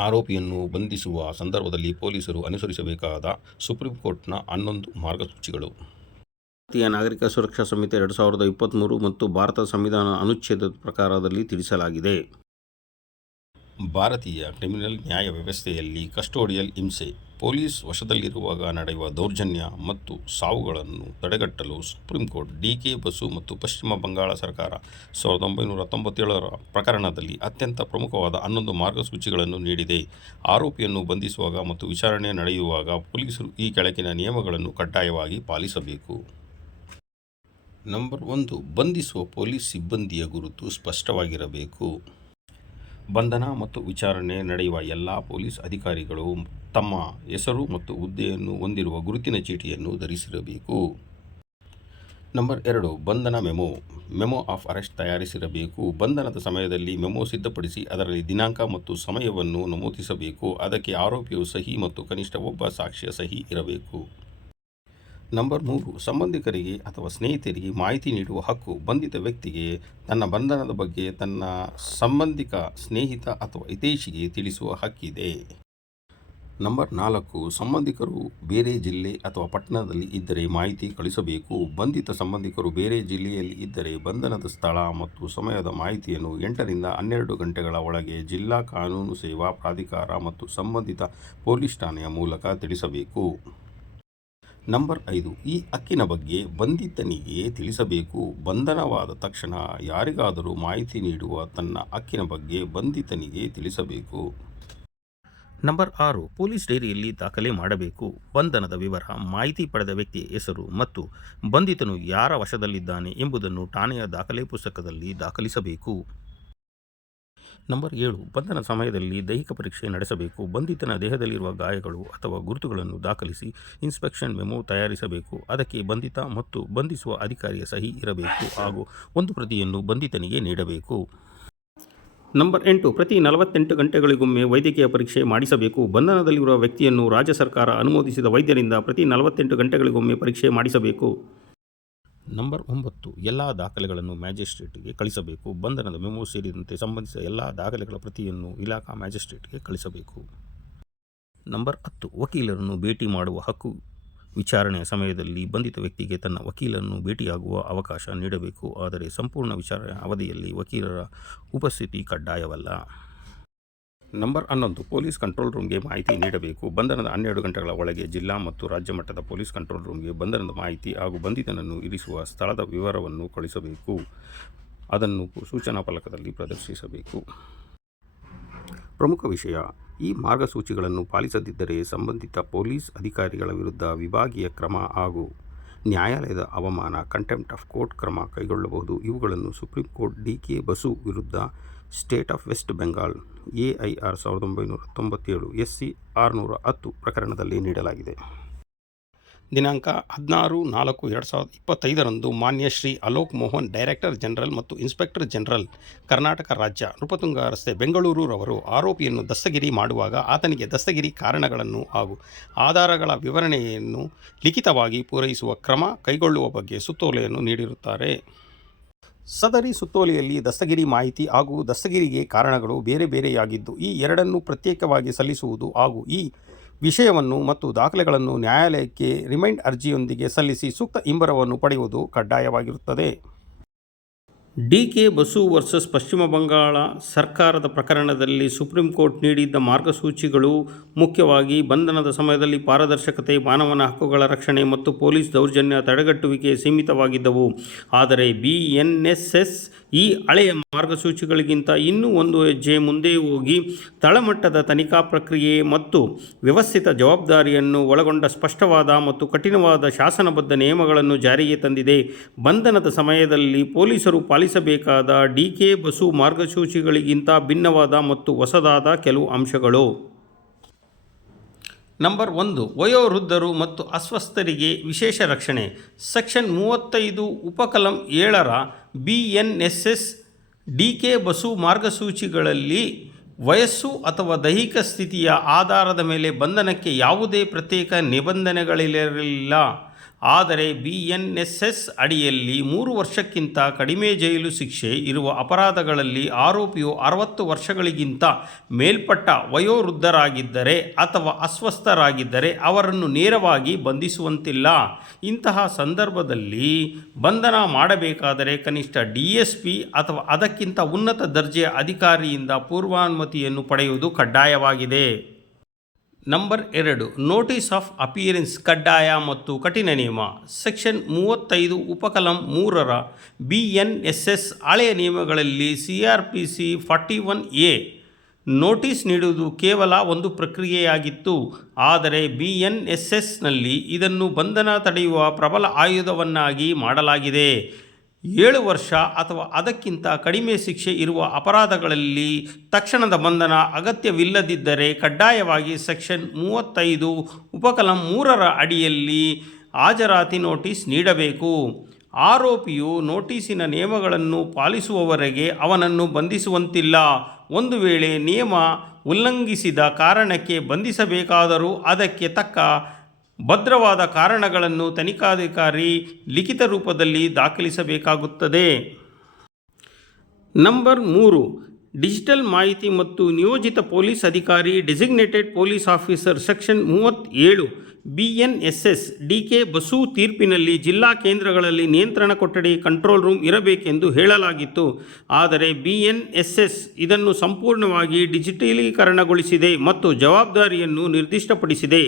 ಆರೋಪಿಯನ್ನು ಬಂಧಿಸುವ ಸಂದರ್ಭದಲ್ಲಿ ಪೊಲೀಸರು ಅನುಸರಿಸಬೇಕಾದ ಸುಪ್ರೀಂ ಕೋರ್ಟ್ನ 11 ಮಾರ್ಗಸೂಚಿಗಳು. ಭಾರತೀಯ ನಾಗರಿಕ ಸುರಕ್ಷಾ ಸಂಹಿತೆ 2023 ಮತ್ತು ಭಾರತ ಸಂವಿಧಾನ ಅನುಚ್ಛೇದದ ಪ್ರಕಾರದಲ್ಲಿ ತಿಳಿಸಲಾಗಿದೆ. ಭಾರತೀಯ ಕ್ರಿಮಿನಲ್ ನ್ಯಾಯ ವ್ಯವಸ್ಥೆಯಲ್ಲಿ ಕಸ್ಟೋಡಿಯಲ್ ಹಿಂಸೆ, ಪೊಲೀಸ್ ವಶದಲ್ಲಿರುವಾಗ ನಡೆಯುವ ದೌರ್ಜನ್ಯ ಮತ್ತು ಸಾವುಗಳನ್ನು ತಡೆಗಟ್ಟಲು ಸುಪ್ರೀಂ ಕೋರ್ಟ್ ಡಿ.ಕೆ. ಬಸು ಮತ್ತು ಪಶ್ಚಿಮ ಬಂಗಾಳ ಸರ್ಕಾರ 1997ರ ಪ್ರಕರಣದಲ್ಲಿ ಅತ್ಯಂತ ಪ್ರಮುಖವಾದ 11 ಮಾರ್ಗಸೂಚಿಗಳನ್ನು ನೀಡಿದೆ. ಆರೋಪಿಯನ್ನು ಬಂಧಿಸುವಾಗ ಮತ್ತು ವಿಚಾರಣೆ ನಡೆಯುವಾಗ ಪೊಲೀಸರು ಈ ಕೆಳಗಿನ ನಿಯಮಗಳನ್ನು ಕಡ್ಡಾಯವಾಗಿ ಪಾಲಿಸಬೇಕು. ನಂಬರ್ 1. ಬಂಧಿಸುವ ಪೊಲೀಸ್ ಸಿಬ್ಬಂದಿಯ ಗುರುತು ಸ್ಪಷ್ಟವಾಗಿರಬೇಕು. ಬಂಧನ ಮತ್ತು ವಿಚಾರಣೆ ನಡೆಯುವ ಎಲ್ಲ ಪೊಲೀಸ್ ಅಧಿಕಾರಿಗಳು ತಮ್ಮ ಹೆಸರು ಮತ್ತು ಹುದ್ದೆಯನ್ನು ಹೊಂದಿರುವ ಗುರುತಿನ ಚೀಟಿಯನ್ನು ಧರಿಸಿರಬೇಕು. ನಂಬರ್ 2. ಬಂಧನ ಮೆಮೊ ಆಫ್ ಅರೆಸ್ಟ್ ತಯಾರಿಸಿರಬೇಕು. ಬಂಧನದ ಸಮಯದಲ್ಲಿ ಮೆಮೊ ಸಿದ್ಧಪಡಿಸಿ ಅದರಲ್ಲಿ ದಿನಾಂಕ ಮತ್ತು ಸಮಯವನ್ನು ನಮೂದಿಸಬೇಕು. ಅದಕ್ಕೆ ಆರೋಪಿಯು ಸಹಿ ಮತ್ತು ಕನಿಷ್ಠ ಒಬ್ಬ ಸಾಕ್ಷಿಯ ಸಹಿ ಇರಬೇಕು. ನಂಬರ್ 3. ಸಂಬಂಧಿಕರಿಗೆ ಅಥವಾ ಸ್ನೇಹಿತರಿಗೆ ಮಾಹಿತಿ ನೀಡುವ ಹಕ್ಕು. ಬಂಧಿತ ವ್ಯಕ್ತಿಗೆ ತನ್ನ ಬಂಧನದ ಬಗ್ಗೆ ತನ್ನ ಸಂಬಂಧಿಕ, ಸ್ನೇಹಿತ ಅಥವಾ ಹಿತೈಷಿಗೆ ತಿಳಿಸುವ ಹಕ್ಕಿದೆ. ನಂಬರ್ 4. ಸಂಬಂಧಿಕರು ಬೇರೆ ಜಿಲ್ಲೆ ಅಥವಾ ಪಟ್ಟಣದಲ್ಲಿ ಇದ್ದರೆ ಮಾಹಿತಿ ಕಳಿಸಬೇಕು. ಬಂಧಿತ ಸಂಬಂಧಿಕರು ಬೇರೆ ಜಿಲ್ಲೆಯಲ್ಲಿ ಇದ್ದರೆ ಬಂಧನದ ಸ್ಥಳ ಮತ್ತು ಸಮಯದ ಮಾಹಿತಿಯನ್ನು 8 ರಿಂದ 12 ಗಂಟೆಗಳ ಒಳಗೆ ಜಿಲ್ಲಾ ಕಾನೂನು ಸೇವಾ ಪ್ರಾಧಿಕಾರ ಮತ್ತು ಸಂಬಂಧಿತ ಪೊಲೀಸ್ ಠಾಣೆಯ ಮೂಲಕ ತಿಳಿಸಬೇಕು. ನಂಬರ್ 5. ಈ ಹಕ್ಕಿನ ಬಗ್ಗೆ ಬಂಧಿತನಿಗೆ ತಿಳಿಸಬೇಕು. ಬಂಧನವಾದ ತಕ್ಷಣ ಯಾರಿಗಾದರೂ ಮಾಹಿತಿ ನೀಡುವ ತನ್ನ ಹಕ್ಕಿನ ಬಗ್ಗೆ ಬಂಧಿತನಿಗೆ ತಿಳಿಸಬೇಕು. ನಂಬರ್ 6. ಪೊಲೀಸ್ ಡೈರಿಯಲ್ಲಿ ದಾಖಲೆ ಮಾಡಬೇಕು. ಬಂಧನದ ವಿವರ, ಮಾಹಿತಿ ಪಡೆದ ವ್ಯಕ್ತಿಯ ಹೆಸರು ಮತ್ತು ಬಂಧಿತನು ಯಾರ ವಶದಲ್ಲಿದ್ದಾನೆ ಎಂಬುದನ್ನು ಠಾಣೆಯ ದಾಖಲೆ ಪುಸ್ತಕದಲ್ಲಿ ದಾಖಲಿಸಬೇಕು. ನಂಬರ್ 7. ಬಂಧನ ಸಮಯದಲ್ಲಿ ದೈಹಿಕ ಪರೀಕ್ಷೆ ನಡೆಸಬೇಕು. ಬಂಧಿತನ ದೇಹದಲ್ಲಿರುವ ಗಾಯಗಳು ಅಥವಾ ಗುರುತುಗಳನ್ನು ದಾಖಲಿಸಿ ಇನ್ಸ್ಪೆಕ್ಷನ್ ಮೆಮೊ ತಯಾರಿಸಬೇಕು. ಅದಕ್ಕೆ ಬಂಧಿತ ಮತ್ತು ಬಂಧಿಸುವ ಅಧಿಕಾರಿಯ ಸಹಿ ಇರಬೇಕು ಹಾಗೂ ಒಂದು ಪ್ರತಿಯನ್ನು ಬಂಧಿತನಿಗೆ ನೀಡಬೇಕು. ನಂಬರ್ 8. ಪ್ರತಿ 48 ಗಂಟೆಗಳಿಗೊಮ್ಮೆ ವೈದ್ಯಕೀಯ ಪರೀಕ್ಷೆ ಮಾಡಿಸಬೇಕು. ಬಂಧನದಲ್ಲಿರುವ ವ್ಯಕ್ತಿಯನ್ನು ರಾಜ್ಯ ಸರ್ಕಾರ ಅನುಮೋದಿಸಿದ ವೈದ್ಯರಿಂದ ಪ್ರತಿ 48 ಗಂಟೆಗಳಿಗೊಮ್ಮೆ ಪರೀಕ್ಷೆ ಮಾಡಿಸಬೇಕು. ನಂಬರ್ 9. ಎಲ್ಲ ದಾಖಲೆಗಳನ್ನು ಮ್ಯಾಜಿಸ್ಟ್ರೇಟ್ಗೆ ಕಳಿಸಬೇಕು. ಬಂಧನದ ಮೆಮೊ ಸೇರಿದಂತೆ ಸಂಬಂಧಿಸಿದ ಎಲ್ಲ ದಾಖಲೆಗಳ ಪ್ರತಿಯನ್ನು ಇಲಾಖಾ ಮ್ಯಾಜಿಸ್ಟ್ರೇಟ್ಗೆ ಕಳಿಸಬೇಕು. ನಂಬರ್ 10. ವಕೀಲರನ್ನು ಭೇಟಿ ಮಾಡುವ ಹಕ್ಕು. ವಿಚಾರಣೆಯ ಸಮಯದಲ್ಲಿ ಬಂಧಿತ ವ್ಯಕ್ತಿಗೆ ತನ್ನ ವಕೀಲರನ್ನು ಭೇಟಿಯಾಗುವ ಅವಕಾಶ ನೀಡಬೇಕು. ಆದರೆ ಸಂಪೂರ್ಣ ವಿಚಾರಣೆಯ ಅವಧಿಯಲ್ಲಿ ವಕೀಲರ ಉಪಸ್ಥಿತಿ ಕಡ್ಡಾಯವಲ್ಲ. ನಂಬರ್ 11. ಪೊಲೀಸ್ ಕಂಟ್ರೋಲ್ ರೂಮ್ಗೆ ಮಾಹಿತಿ ನೀಡಬೇಕು. ಬಂಧನದ 12 ಗಂಟೆಗಳ ಒಳಗೆ ಜಿಲ್ಲಾ ಮತ್ತು ರಾಜ್ಯ ಮಟ್ಟದ ಪೊಲೀಸ್ ಕಂಟ್ರೋಲ್ ರೂಮ್ಗೆ ಬಂಧನದ ಮಾಹಿತಿ ಹಾಗೂ ಬಂಧಿತನನ್ನು ಇರಿಸುವ ಸ್ಥಳದ ವಿವರವನ್ನು ಕಳಿಸಬೇಕು. ಅದನ್ನು ಸೂಚನಾ ಫಲಕದಲ್ಲಿ ಪ್ರದರ್ಶಿಸಬೇಕು. ಪ್ರಮುಖ ವಿಷಯ: ಈ ಮಾರ್ಗಸೂಚಿಗಳನ್ನು ಪಾಲಿಸದಿದ್ದರೆ ಸಂಬಂಧಿತ ಪೊಲೀಸ್ ಅಧಿಕಾರಿಗಳ ವಿರುದ್ಧ ವಿಭಾಗೀಯ ಕ್ರಮ ಹಾಗೂ ನ್ಯಾಯಾಲಯದ ಅವಮಾನ ಕಂಟೆಂಪ್ಟ್ ಆಫ್ ಕೋರ್ಟ್ ಕ್ರಮ ಕೈಗೊಳ್ಳಬಹುದು. ಇವುಗಳನ್ನು ಸುಪ್ರೀಂ ಕೋರ್ಟ್ ಡಿ.ಕೆ. ಬಸು ವಿರುದ್ಧ State of West Bengal AIR 1997 SC 610 ಪ್ರಕರಣದಲ್ಲಿ ನೀಡಲಾಗಿದೆ. ದಿನಾಂಕ 16/4/2025ರಂದು ಮಾನ್ಯ ಶ್ರೀ ಅಲೋಕ್ ಮೋಹನ್, ಡೈರೆಕ್ಟರ್ ಜನರಲ್ ಮತ್ತು ಇನ್ಸ್ಪೆಕ್ಟರ್ ಜನರಲ್, ಕರ್ನಾಟಕ ರಾಜ್ಯ, ನೃಪತುಂಗ ರಸ್ತೆ, ಬೆಂಗಳೂರು ರವರು ಆರೋಪಿಯನ್ನು ದಸ್ತಗಿರಿ ಮಾಡುವಾಗ ಆತನಿಗೆ ದಸ್ತಗಿರಿ ಕಾರಣಗಳನ್ನು ಹಾಗೂ ಆಧಾರಗಳ ವಿವರಣೆಯನ್ನು ಲಿಖಿತವಾಗಿ ಪೂರೈಸುವ ಕ್ರಮ ಕೈಗೊಳ್ಳುವ ಬಗ್ಗೆ ಸುತ್ತೋಲೆಯನ್ನು ನೀಡಿರುತ್ತಾರೆ. ಸದರಿ ಸುತ್ತೋಲೆಯಲ್ಲಿ ದಸ್ತಗಿರಿ ಮಾಹಿತಿ ಹಾಗೂ ದಸ್ತಗಿರಿಗೆ ಕಾರಣಗಳು ಬೇರೆ ಬೇರೆಯಾಗಿದ್ದು ಈ ಎರಡನ್ನೂ ಪ್ರತ್ಯೇಕವಾಗಿ ಸಲ್ಲಿಸುವುದು ಹಾಗೂ ಈ ವಿಷಯವನ್ನು ಮತ್ತು ದಾಖಲೆಗಳನ್ನು ನ್ಯಾಯಾಲಯಕ್ಕೆ ರಿಮೈಂಡ್ ಅರ್ಜಿಯೊಂದಿಗೆ ಸಲ್ಲಿಸಿ ಸೂಕ್ತ ಹಿಂಬರವನ್ನು ಪಡೆಯುವುದು ಕಡ್ಡಾಯವಾಗಿರುತ್ತದೆ. ಡಿ.ಕೆ. ಬಸು ವರ್ಸಸ್ ಪಶ್ಚಿಮ ಬಂಗಾಳ ಸರ್ಕಾರದ ಪ್ರಕರಣದಲ್ಲಿ ಸುಪ್ರೀಂ ಕೋರ್ಟ್ ನೀಡಿದ್ದ ಮಾರ್ಗಸೂಚಿಗಳು ಮುಖ್ಯವಾಗಿ ಬಂಧನದ ಸಮಯದಲ್ಲಿ ಪಾರದರ್ಶಕತೆ, ಮಾನವನ ಹಕ್ಕುಗಳ ರಕ್ಷಣೆ ಮತ್ತು ಪೊಲೀಸ್ ದೌರ್ಜನ್ಯ ತಡೆಗಟ್ಟುವಿಕೆ ಸೀಮಿತವಾಗಿದ್ದವು. ಆದರೆ BNSS ಈ ಹಳೆಯ ಮಾರ್ಗಸೂಚಿಗಳಿಗಿಂತ ಇನ್ನೂ ಒಂದು ಹೆಜ್ಜೆ ಮುಂದೆ ಹೋಗಿ ತಳಮಟ್ಟದ ತನಿಖಾ ಪ್ರಕ್ರಿಯೆ ಮತ್ತು ವ್ಯವಸ್ಥಿತ ಜವಾಬ್ದಾರಿಯನ್ನು ಒಳಗೊಂಡ ಸ್ಪಷ್ಟವಾದ ಮತ್ತು ಕಠಿಣವಾದ ಶಾಸನಬದ್ಧ ನಿಯಮಗಳನ್ನು ಜಾರಿಗೆ ತಂದಿದೆ. ಬಂಧನದ ಸಮಯದಲ್ಲಿ ಪೊಲೀಸರು ಪಾಲಿಸಬೇಕಾದ ಡಿ.ಕೆ. ಬಸು ಮಾರ್ಗಸೂಚಿಗಳಿಗಿಂತ ಭಿನ್ನವಾದ ಮತ್ತು ಹೊಸದಾದ ಕೆಲವು ಅಂಶಗಳು. ನಂಬರ್ 1. ವಯೋವೃದ್ಧರು ಮತ್ತು ಅಸ್ವಸ್ಥರಿಗೆ ವಿಶೇಷ ರಕ್ಷಣೆ. ಸೆಕ್ಷನ್ 35 ಉಪಕಲಂ 7ರ BNSS ಡಿ.ಕೆ. ಬಸು ಮಾರ್ಗಸೂಚಿಗಳಲ್ಲಿ ವಯಸ್ಸು ಅಥವಾ ದೈಹಿಕ ಸ್ಥಿತಿಯ ಆಧಾರದ ಮೇಲೆ ಬಂಧನಕ್ಕೆ ಯಾವುದೇ ಪ್ರತ್ಯೇಕ ನಿಬಂಧನೆಗಳಿರಲಿಲ್ಲ. ಆದರೆ BNSS ಅಡಿಯಲ್ಲಿ 3 ವರ್ಷಕ್ಕಿಂತ ಕಡಿಮೆ ಜೈಲು ಶಿಕ್ಷೆ ಇರುವ ಅಪರಾಧಗಳಲ್ಲಿ ಆರೋಪಿಯು 60 ವರ್ಷಗಳಿಗಿಂತ ಮೇಲ್ಪಟ್ಟ ವಯೋವೃದ್ಧರಾಗಿದ್ದರೆ ಅಥವಾ ಅಸ್ವಸ್ಥರಾಗಿದ್ದರೆ ಅವರನ್ನು ನೇರವಾಗಿ ಬಂಧಿಸುವಂತಿಲ್ಲ. ಇಂತಹ ಸಂದರ್ಭದಲ್ಲಿ ಬಂಧನ ಮಾಡಬೇಕಾದರೆ ಕನಿಷ್ಠ DSP ಅಥವಾ ಅದಕ್ಕಿಂತ ಉನ್ನತ ದರ್ಜೆಯ ಅಧಿಕಾರಿಯಿಂದ ಪೂರ್ವಾನುಮತಿಯನ್ನು ಪಡೆಯುವುದು ಕಡ್ಡಾಯವಾಗಿದೆ. ನಂಬರ್ 2, ನೋಟಿಸ್ ಆಫ್ ಅಪಿಯರೆನ್ಸ್ ಕಡ್ಡಾಯ ಮತ್ತು ಕಠಿಣ ನಿಯಮ. ಸೆಕ್ಷನ್ 35 ಉಪಕಲಂ 3ರ BNSS ಹಳೆಯ ನಿಯಮಗಳಲ್ಲಿ CRPC 41A ನೋಟಿಸ್ ನೀಡುವುದು ಕೇವಲ ಒಂದು ಪ್ರಕ್ರಿಯೆಯಾಗಿತ್ತು. ಆದರೆ BNSSನಲ್ಲಿ ಇದನ್ನು ಬಂಧನ ತಡೆಯುವ ಪ್ರಬಲ ಆಯುಧವನ್ನಾಗಿ ಮಾಡಲಾಗಿದೆ. 7 ವರ್ಷ ಅಥವಾ ಅದಕ್ಕಿಂತ ಕಡಿಮೆ ಶಿಕ್ಷೆ ಇರುವ ಅಪರಾಧಗಳಲ್ಲಿ ತಕ್ಷಣದ ಬಂಧನ ಅಗತ್ಯವಿಲ್ಲದಿದ್ದರೆ ಕಡ್ಡಾಯವಾಗಿ ಸೆಕ್ಷನ್ 35 ಉಪಕಲಂ 3ರ ಅಡಿಯಲ್ಲಿ ಹಾಜರಾತಿ ನೋಟಿಸ್ ನೀಡಬೇಕು. ಆರೋಪಿಯು ನೋಟಿಸಿನ ನಿಯಮಗಳನ್ನು ಪಾಲಿಸುವವರೆಗೆ ಅವನನ್ನು ಬಂಧಿಸುವಂತಿಲ್ಲ. ಒಂದು ವೇಳೆ ನಿಯಮ ಉಲ್ಲಂಘಿಸಿದ ಕಾರಣಕ್ಕೆ ಬಂಧಿಸಬೇಕಾದರೂ ಅದಕ್ಕೆ ತಕ್ಕ ಭದ್ರವಾದ ಕಾರಣಗಳನ್ನು ತನಿಖಾಧಿಕಾರಿ ಲಿಖಿತ ರೂಪದಲ್ಲಿ ದಾಖಲಿಸಬೇಕಾಗುತ್ತದೆ. ನಂಬರ್ 3, ಡಿಜಿಟಲ್ ಮಾಹಿತಿ ಮತ್ತು ನಿಯೋಜಿತ ಪೊಲೀಸ್ ಅಧಿಕಾರಿ designated police officer. Section 37 BNSS DK Basu ತೀರ್ಪಿನಲ್ಲಿ ಜಿಲ್ಲಾ ಕೇಂದ್ರಗಳಲ್ಲಿ ನಿಯಂತ್ರಣ ಕೊಠಡಿ ಕಂಟ್ರೋಲ್ ರೂಮ್ ಇರಬೇಕೆಂದು ಹೇಳಲಾಗಿತ್ತು. ಆದರೆ BNSS ಇದನ್ನು ಸಂಪೂರ್ಣವಾಗಿ ಡಿಜಿಟಲೀಕರಣಗೊಳಿಸಿದೆ ಮತ್ತು ಜವಾಬ್ದಾರಿಯನ್ನು ನಿರ್ದಿಷ್ಟಪಡಿಸಿದೆ.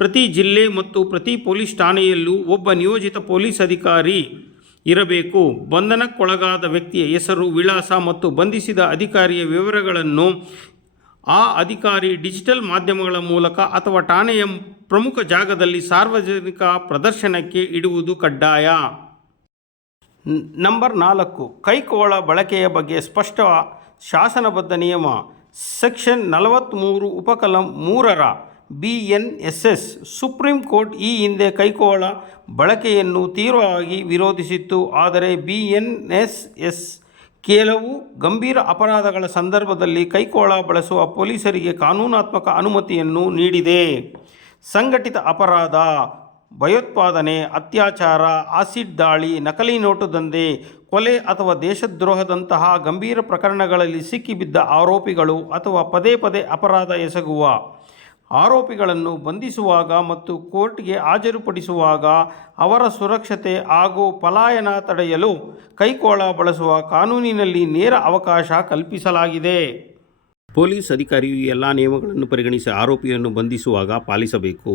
ಪ್ರತಿ ಜಿಲ್ಲೆ ಮತ್ತು ಪ್ರತಿ ಪೊಲೀಸ್ ಠಾಣೆಯಲ್ಲೂ ಒಬ್ಬ ನಿಯೋಜಿತ ಪೊಲೀಸ್ ಅಧಿಕಾರಿ ಇರಬೇಕು. ಬಂಧನಕ್ಕೊಳಗಾದ ವ್ಯಕ್ತಿಯ ಹೆಸರು, ವಿಳಾಸ ಮತ್ತು ಬಂಧಿಸಿದ ಅಧಿಕಾರಿಯ ವಿವರಗಳನ್ನು ಆ ಅಧಿಕಾರಿ ಡಿಜಿಟಲ್ ಮಾಧ್ಯಮಗಳ ಮೂಲಕ ಅಥವಾ ಠಾಣೆಯ ಪ್ರಮುಖ ಜಾಗದಲ್ಲಿ ಸಾರ್ವಜನಿಕ ಪ್ರದರ್ಶನಕ್ಕೆ ಇಡುವುದು ಕಡ್ಡಾಯ. ನಂಬರ್ 4, ಕೈಕೋಳ ಬಳಕೆಯ ಬಗ್ಗೆ ಸ್ಪಷ್ಟ ಶಾಸನಬದ್ಧ ನಿಯಮ. ಸೆಕ್ಷನ್ 43 ಉಪಕಲಂ 3ರ BNSS ಸುಪ್ರೀಂ ಕೋರ್ಟ್ ಈ ಹಿಂದೆ ಕೈಕೋಳ ಬಳಕೆಯನ್ನು ತೀವ್ರವಾಗಿ ವಿರೋಧಿಸಿತ್ತು. ಆದರೆ BNSS ಕೆಲವು ಗಂಭೀರ ಅಪರಾಧಗಳ ಸಂದರ್ಭದಲ್ಲಿ ಕೈಕೋಳ ಬಳಸುವ ಪೊಲೀಸರಿಗೆ ಕಾನೂನಾತ್ಮಕ ಅನುಮತಿಯನ್ನು ನೀಡಿದೆ. ಸಂಘಟಿತ ಅಪರಾಧ, ಭಯೋತ್ಪಾದನೆ, ಅತ್ಯಾಚಾರ, ಆಸಿಡ್ ದಾಳಿ, ನಕಲಿ ನೋಟು ದಂಧೆ, ಕೊಲೆ ಅಥವಾ ದೇಶದ್ರೋಹದಂತಹ ಗಂಭೀರ ಪ್ರಕರಣಗಳಲ್ಲಿ ಸಿಕ್ಕಿಬಿದ್ದ ಆರೋಪಿಗಳು ಅಥವಾ ಪದೇ ಪದೇ ಅಪರಾಧ ಎಸಗುವ ಆರೋಪಿಗಳನ್ನು ಬಂಧಿಸುವಾಗ ಮತ್ತು ಕೋರ್ಟ್ಗೆ ಹಾಜರುಪಡಿಸುವಾಗ ಅವರ ಸುರಕ್ಷತೆ ಹಾಗೂ ಪಲಾಯನ ತಡೆಯಲು ಕೈಕೋಳ ಬಳಸುವ ಕಾನೂನಿನಲ್ಲಿ ನೇರ ಅವಕಾಶ ಕಲ್ಪಿಸಲಾಗಿದೆ. ಪೊಲೀಸ್ ಅಧಿಕಾರಿಯು ಎಲ್ಲ ನಿಯಮಗಳನ್ನು ಪರಿಗಣಿಸಿ ಆರೋಪಿಯನ್ನು ಬಂಧಿಸುವಾಗ ಪಾಲಿಸಬೇಕು.